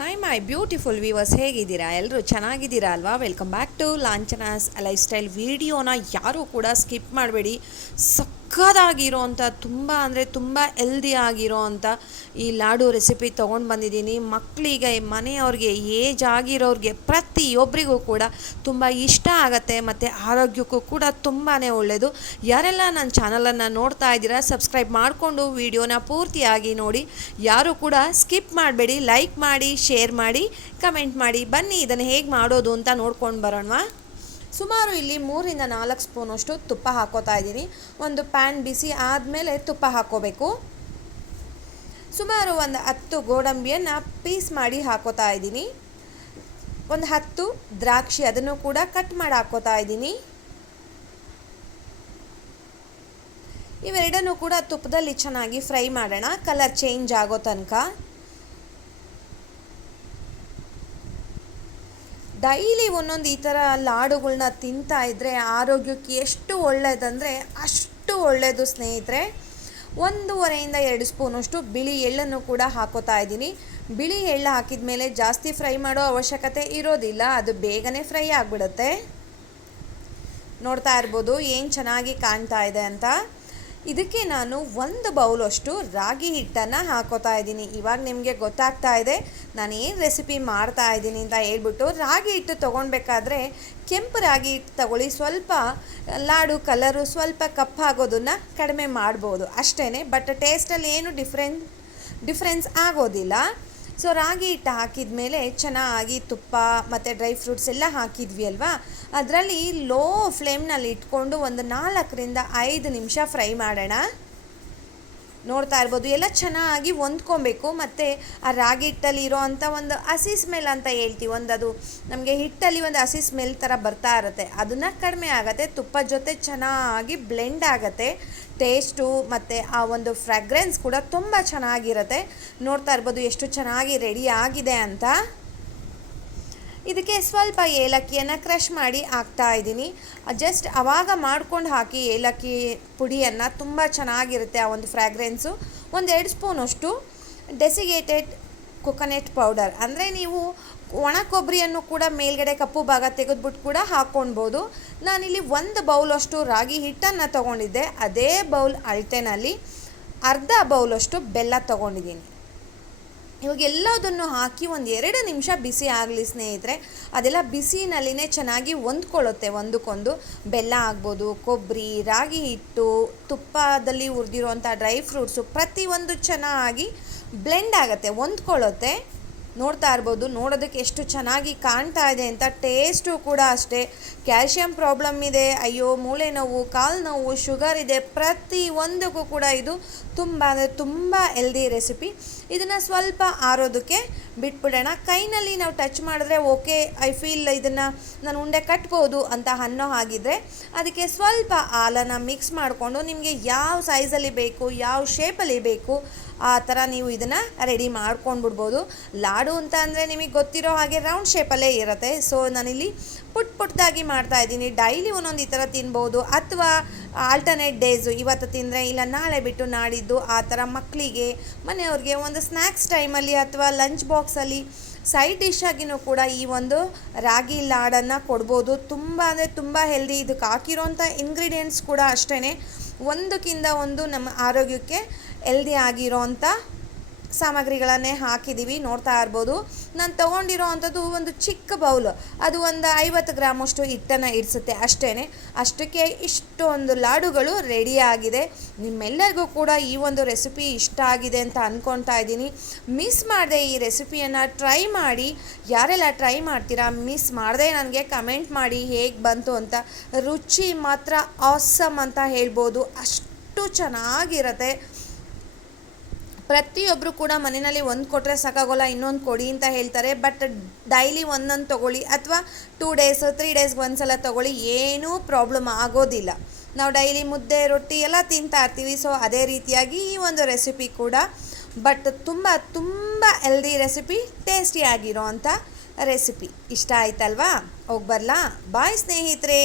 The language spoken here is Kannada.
ಹಾಯ್ ಮೈ ಬ್ಯೂಟಿಫುಲ್ ವ್ಯೂವರ್ಸ್ ಹೇಗಿದ್ದೀರಾ? ಎಲ್ಲರೂ ಚೆನ್ನಾಗಿದ್ದೀರಾ ಅಲ್ವಾ? Welcome back to Lanchana's lifestyle ವಿಡಿಯೋನ ಯಾರೂ ಕೂಡ ಸ್ಕಿಪ್ ಮಾಡಬೇಡಿ. ಸಕ್ಕದಾಗಿರೋ ಅಂಥ ತುಂಬ ಅಂದರೆ ತುಂಬ ಎಲ್ದಿ ಆಗಿರೋ ಅಂಥ ಈ ಲಾಡು ರೆಸಿಪಿ ತೊಗೊಂಡು ಬಂದಿದ್ದೀನಿ. ಮಕ್ಕಳಿಗೆ ಮನೆಯವ್ರಿಗೆ ಏಜ್ ಆಗಿರೋರಿಗೆ ಪ್ರತಿಯೊಬ್ಬರಿಗೂ ಕೂಡ ತುಂಬ ಇಷ್ಟ ಆಗುತ್ತೆ ಮತ್ತು ಆರೋಗ್ಯಕ್ಕೂ ಕೂಡ ತುಂಬಾ ಒಳ್ಳೆಯದು ಯಾರೆಲ್ಲ ನನ್ನ ಚಾನಲನ್ನು ನೋಡ್ತಾ ಇದ್ದೀರಾ ಸಬ್ಸ್ಕ್ರೈಬ್ ಮಾಡಿಕೊಂಡು ವಿಡಿಯೋನ ಪೂರ್ತಿಯಾಗಿ ನೋಡಿ. ಯಾರು ಕೂಡ ಸ್ಕಿಪ್ ಮಾಡಬೇಡಿ ಲೈಕ್ ಮಾಡಿ ಶೇರ್ ಮಾಡಿ ಕಮೆಂಟ್ ಮಾಡಿ. ಬನ್ನಿ, ಇದನ್ನು ಹೇಗೆ ಮಾಡೋದು ಅಂತ ನೋಡ್ಕೊಂಡು ಬರೋಣವಾ? ಸುಮಾರು ಇಲ್ಲಿ ಮೂರಿಂದ ನಾಲ್ಕು ಸ್ಪೂನಷ್ಟು ತುಪ್ಪ ಹಾಕೋತಾ ಇದ್ದೀನಿ. ಒಂದು ಪ್ಯಾನ್ ಬಿಸಿ ಆದಮೇಲೆ ತುಪ್ಪ ಹಾಕೋಬೇಕು. ಸುಮಾರು ಒಂದು ಹತ್ತು ಗೋಡಂಬಿಯನ್ನು ಪೀಸ್ ಮಾಡಿ ಹಾಕೋತಾ ಇದ್ದೀನಿ. ಒಂದು ಹತ್ತು ದ್ರಾಕ್ಷಿ ಅದನ್ನು ಕೂಡ ಕಟ್ ಮಾಡಿ ಹಾಕೋತಾ ಇದ್ದೀನಿ. ಇವೆರಡನ್ನೂ ಕೂಡ ತುಪ್ಪದಲ್ಲಿ ಚೆನ್ನಾಗಿ ಫ್ರೈ ಮಾಡೋಣ. ಕಲರ್ ಚೇಂಜ್ ಆಗೋ ತನಕ. ಡೈಲಿ ಒಂದೊಂದು ಈ ಥರ ಲಾಡುಗಳನ್ನ ತಿಂತಾ ಇದ್ದರೆ ಆರೋಗ್ಯಕ್ಕೆ ಎಷ್ಟು ಒಳ್ಳೆಯದಂದರೆ ಅಷ್ಟು ಒಳ್ಳೆಯದು ಸ್ನೇಹಿತರೆ. ಒಂದೂವರೆಯಿಂದ ಎರಡು ಸ್ಪೂನಷ್ಟು ಬಿಳಿ ಎಳ್ಳನ್ನು ಕೂಡ ಹಾಕೋತಾ ಇದ್ದೀನಿ. ಬಿಳಿ ಎಳ್ಳು ಹಾಕಿದ ಮೇಲೆ ಜಾಸ್ತಿ ಫ್ರೈ ಮಾಡೋ ಅವಶ್ಯಕತೆ ಇರೋದಿಲ್ಲ. ಅದು ಬೇಗನೆ ಫ್ರೈ ಆಗಿಬಿಡುತ್ತೆ. ನೋಡ್ತಾ ಇರ್ಬೋದು ಏನು ಚೆನ್ನಾಗಿ ಕಾಣ್ತಾ ಇದೆ ಅಂತ. ಇದಕ್ಕೆ ನಾನು ಒಂದು ಬೌಲಷ್ಟು ರಾಗಿ ಹಿಟ್ಟನ್ನು ಹಾಕೋತಾ ಇದ್ದೀನಿ. ಇವಾಗ ನಿಮಗೆ ಗೊತ್ತಾಗ್ತಾ ಇದೆ, ನಾನು ಏನು ರೆಸಿಪಿ ಮಾಡ್ತಾ ಇದ್ದೀನಿ ಅಂತ ಹೇಳ್ಬಿಟ್ಟು ರಾಗಿ ಹಿಟ್ಟು ತೊಗೊಳ್ಬೇಕಾದ್ರೆ ಕೆಂಪು ರಾಗಿ ಹಿಟ್ಟು ತಗೊಳ್ಳಿ. ಸ್ವಲ್ಪ ಲಾಡು, ಕಲರು, ಸ್ವಲ್ಪ ಕಪ್ಪಾಗೋದನ್ನು ಕಡಿಮೆ ಮಾಡ್ಬೋದು ಅಷ್ಟೇ ಬಟ್ ಟೇಸ್ಟಲ್ಲಿ ಏನು ಡಿಫ್ರೆನ್ ಡಿಫ್ರೆನ್ಸ್ ಆಗೋದಿಲ್ಲ. ಸೊ ರಾಗಿ ಹಿಟ್ಟು ಹಾಕಿದ ಮೇಲೆ ಚೆನ್ನಾಗಿ ತುಪ್ಪ ಮತ್ತು ಡ್ರೈ ಫ್ರೂಟ್ಸ್ ಎಲ್ಲ ಹಾಕಿದ್ವಿ ಅಲ್ವಾ? ಅದರಲ್ಲಿ ಲೋ ಫ್ಲೇಮ್ನಲ್ಲಿ ಇಟ್ಕೊಂಡು ಒಂದು ನಾಲ್ಕರಿಂದ ಐದು ನಿಮಿಷ ಫ್ರೈ ಮಾಡೋಣ. ನೋಡ್ತಾ ಇರ್ಬೋದು. ಎಲ್ಲ ಚೆನ್ನಾಗಿ ಹೊಂದ್ಕೊಬೇಕು. ಮತ್ತು ಆ ರಾಗಿ ಹಿಟ್ಟಲ್ಲಿ ಇರೋ ಅಂಥ ಒಂದು ಹಸಿ ಸ್ಮೆಲ್ ಅಂತ ಹೇಳ್ತೀವಿ ಒಂದು ಅದು ನಮಗೆ ಹಿಟ್ಟಲ್ಲಿ ಒಂದು ಹಸಿ ಸ್ಮೆಲ್ ಥರ ಬರ್ತಾ ಇರುತ್ತೆ. ಅದನ್ನು ಕಡಿಮೆ ಆಗುತ್ತೆ. ತುಪ್ಪ ಜೊತೆ ಚೆನ್ನಾಗಿ ಬ್ಲೆಂಡ್ ಆಗುತ್ತೆ. ಟೇಸ್ಟು ಮತ್ತು ಆ ಒಂದು ಫ್ರ್ಯಾಗ್ರೆನ್ಸ್ ಕೂಡ ತುಂಬ ಚೆನ್ನಾಗಿರುತ್ತೆ. ನೋಡ್ತಾ ಇರ್ಬೋದು ಎಷ್ಟು ಚೆನ್ನಾಗಿ ರೆಡಿ ಆಗಿದೆ ಅಂತ. ಇದಕ್ಕೆ ಸ್ವಲ್ಪ ಏಲಕ್ಕಿಯನ್ನು ಕ್ರಷ್ ಮಾಡಿ ಹಾಕ್ತಾ ಇದ್ದೀನಿ. ಜಸ್ಟ್ ಅವಾಗ ಮಾಡ್ಕೊಂಡು ಹಾಕಿ ಏಲಕ್ಕಿ ಪುಡಿಯನ್ನು ತುಂಬ ಚೆನ್ನಾಗಿರುತ್ತೆ ಆ ಒಂದು ಫ್ರಾಗ್ರೆನ್ಸು ಒಂದೆರಡು ಸ್ಪೂನಷ್ಟು ಡೆಸಿಗೇಟೆಡ್ ಕೊಕೊನೆಟ್ ಪೌಡರ್ ಅಂದರೆ ನೀವು ಒಣ ಕೊಬ್ಬರಿಯನ್ನು ಕೂಡ ಮೇಲ್ಗಡೆ ಕಪ್ಪು ಭಾಗ ತೆಗೆದ್ಬಿಟ್ಟು ಕೂಡ ಹಾಕ್ಕೊಳ್ಬೋದು ನಾನಿಲ್ಲಿ ಒಂದು ಬೌಲಷ್ಟು ರಾಗಿ ಹಿಟ್ಟನ್ನು ತಗೊಂಡಿದ್ದೆ. ಅದೇ ಬೌಲ್ ಅಳತೆನಲ್ಲಿ ಅರ್ಧ ಬೌಲಷ್ಟು ಬೆಲ್ಲ ತೊಗೊಂಡಿದ್ದೀನಿ. ಇವಾಗ ಎಲ್ಲದನ್ನು ಹಾಕಿ ಒಂದು ಎರಡು ನಿಮಿಷ ಬಿಸಿ ಆಗಲಿ ಸ್ನೇಹಿತರೆ, ಅದೆಲ್ಲ ಬಿಸಿನಲ್ಲಿನೇ ಚೆನ್ನಾಗಿ ಹೊಂದ್ಕೊಳ್ಳುತ್ತೆ. ಒಂದಕ್ಕೊಂದು ಬೆಲ್ಲ ಆಗ್ಬೋದು, ಕೊಬ್ಬರಿ, ರಾಗಿ ಹಿಟ್ಟು, ತುಪ್ಪದಲ್ಲಿ ಹುರಿದಿರುವಂಥ ಡ್ರೈ ಫ್ರೂಟ್ಸು ಪ್ರತಿಯೊಂದು ಚೆನ್ನಾಗಿ ಬ್ಲೆಂಡ್ ಆಗುತ್ತೆ, ಹೊಂದ್ಕೊಳ್ಳುತ್ತೆ. ನೋಡ್ತಾ ಇರ್ಬೋದು, ನೋಡೋದಕ್ಕೆ ಎಷ್ಟು ಚೆನ್ನಾಗಿ ಕಾಣ್ತಾ ಇದೆ ಅಂತ ಟೇಸ್ಟು ಕೂಡ ಅಷ್ಟೇ. ಕ್ಯಾಲ್ಶಿಯಂ ಪ್ರಾಬ್ಲಮ್ ಇದೆ, ಅಯ್ಯೋ, ಮೂಳೆ ನೋವು, ಕಾಲು ನೋವು ಶುಗರ್ ಇದೆ, ಪ್ರತಿ ಒಂದಕ್ಕೂ ಕೂಡ ಇದು ತುಂಬ ಅಂದರೆ ತುಂಬ ಹೆಲ್ದಿ ರೆಸಿಪಿ ಇದನ್ನು ಸ್ವಲ್ಪ ಆರೋದಕ್ಕೆ ಬಿಟ್ಬಿಡೋಣ. ಕೈನಲ್ಲಿ ನಾವು ಟಚ್ ಮಾಡಿದ್ರೆ ಓಕೆ ಐ ಫೀಲ್ ಇದನ್ನು ನಾನು ಉಂಡೆ ಕಟ್ಬೋದು ಅಂತ ಅನ್ನೋ ಹಾಗಿದ್ರೆ ಅದಕ್ಕೆ ಸ್ವಲ್ಪ ಹಾಲನ್ನು ಮಿಕ್ಸ್ ಮಾಡಿಕೊಂಡು ನಿಮಗೆ ಯಾವ ಸೈಜಲ್ಲಿ ಬೇಕು, ಯಾವ ಶೇಪಲ್ಲಿ ಬೇಕು ಆ ಥರ ನೀವು ಇದನ್ನು ರೆಡಿ ಮಾಡ್ಕೊಂಡ್ಬಿಡ್ಬೋದು. ಲಾಡು ಅಂತ ಅಂದರೆ ನಿಮಗೆ ಗೊತ್ತಿರೋ ಹಾಗೆ ರೌಂಡ್ ಶೇಪಲ್ಲೇ ಇರುತ್ತೆ. ಸೊ ನಾನಿಲ್ಲಿ ಪುಟ್ ಪುಟ್ಟದಾಗಿ ಮಾಡ್ತಾ ಇದ್ದೀನಿ. ಡೈಲಿ ಒಂದೊಂದು ಈ ಥರ ತಿನ್ಬೋದು. ಅಥವಾ ಆಲ್ಟರ್ನೇಟ್ ಡೇಸು ಇವತ್ತು ತಿಂದರೆ ಇಲ್ಲ ನಾಳೆ ಬಿಟ್ಟು ನಾಡಿದ್ದು ಆ ಥರ ಮಕ್ಕಳಿಗೆ ಮನೆಯವ್ರಿಗೆ ಒಂದು ಸ್ನ್ಯಾಕ್ಸ್ ಟೈಮಲ್ಲಿ ಅಥವಾ ಲಂಚ್ ಬಾಕ್ಸಲ್ಲಿ ಸೈಡ್ ಡಿಶ್ ಆಗಿನೂ ಕೂಡ ಈ ಒಂದು ರಾಗಿ ಲಾಡನ್ನು ಕೊಡ್ಬೋದು. ತುಂಬ ಅಂದರೆ ತುಂಬ ಹೆಲ್ದಿ ಇದಕ್ಕೆ ಹಾಕಿರೋಂಥ ಇಂಗ್ರೀಡಿಯೆಂಟ್ಸ್ ಕೂಡ ಅಷ್ಟೇ ಒಂದಕ್ಕಿಂತ ಒಂದು ನಮ್ಮ ಆರೋಗ್ಯಕ್ಕೆ ಹೆಲ್ದಿ ಆಗಿರೋಂಥ ಸಾಮಗ್ರಿಗಳನ್ನೇ ಹಾಕಿದ್ದೀವಿ ನೋಡ್ತಾ ಇರ್ಬೋದು. ನಾನು ತೊಗೊಂಡಿರೋ ಅಂಥದ್ದು ಒಂದು ಚಿಕ್ಕ ಬೌಲ್. ಅದು ಒಂದು ಐವತ್ತು ಗ್ರಾಮಷ್ಟು ಹಿಟ್ಟನ್ನು ಇಡಿಸುತ್ತೆ ಅಷ್ಟೇ ಅಷ್ಟಕ್ಕೆ ಇಷ್ಟೊಂದು ಲಾಡುಗಳು ರೆಡಿ ಆಗಿದೆ. ನಿಮ್ಮೆಲ್ಲರಿಗೂ ಕೂಡ ಈ ಒಂದು ರೆಸಿಪಿ ಇಷ್ಟ ಆಗಿದೆ ಅಂತ ಅಂದ್ಕೊತಾ ಇದ್ದೀನಿ. ಮಿಸ್ ಮಾಡದೆ ಈ ರೆಸಿಪಿಯನ್ನು ಟ್ರೈ ಮಾಡಿ. ಯಾರೆಲ್ಲ ಟ್ರೈ ಮಾಡ್ತೀರಾ ಮಿಸ್ ಮಾಡದೆ ನನಗೆ ಕಮೆಂಟ್ ಮಾಡಿ ಹೇಗೆ ಬಂತು ಅಂತ. ರುಚಿ ಮಾತ್ರ ಆಸಮ್ ಅಂತ ಹೇಳ್ಬೋದು. ಅಷ್ಟು ಚೆನ್ನಾಗಿರುತ್ತೆ. ಪ್ರತಿಯೊಬ್ಬರು ಕೂಡ ಮನೆಯಲ್ಲಿ ಒಂದು ಕೊಟ್ಟರೆ ಸಾಕಾಗೋಲ್ಲ, ಇನ್ನೊಂದು ಕೊಡಿ ಅಂತ ಹೇಳ್ತಾರೆ. ಬಟ್ ಡೈಲಿ ಒಂದೊಂದು ತೊಗೊಳ್ಳಿ ಅಥವಾ ಟೂ ಡೇಸ್ ತ್ರೀ ಡೇಸ್ಗೆ ಒಂದು ಸಲ ತೊಗೊಳ್ಳಿ, ಏನೂ ಪ್ರಾಬ್ಲಮ್ ಆಗೋದಿಲ್ಲ. ನಾವು ಡೈಲಿ ಮುದ್ದೆ, ರೊಟ್ಟಿ ಎಲ್ಲ ತಿಂತಾ ಇರ್ತೀವಿ ಸೊ ಅದೇ ರೀತಿಯಾಗಿ ಈ ಒಂದು ರೆಸಿಪಿ ಕೂಡ. ಬಟ್ ತುಂಬ ತುಂಬ ಹೆಲ್ದಿ ರೆಸಿಪಿ ಟೇಸ್ಟಿಯಾಗಿರೋ ಅಂಥ ರೆಸಿಪಿ ಇಷ್ಟ ಆಯ್ತಲ್ವಾ? ಹೋಗಿ ಬರಲಾ? ಬಾಯ್ ಸ್ನೇಹಿತರೆ!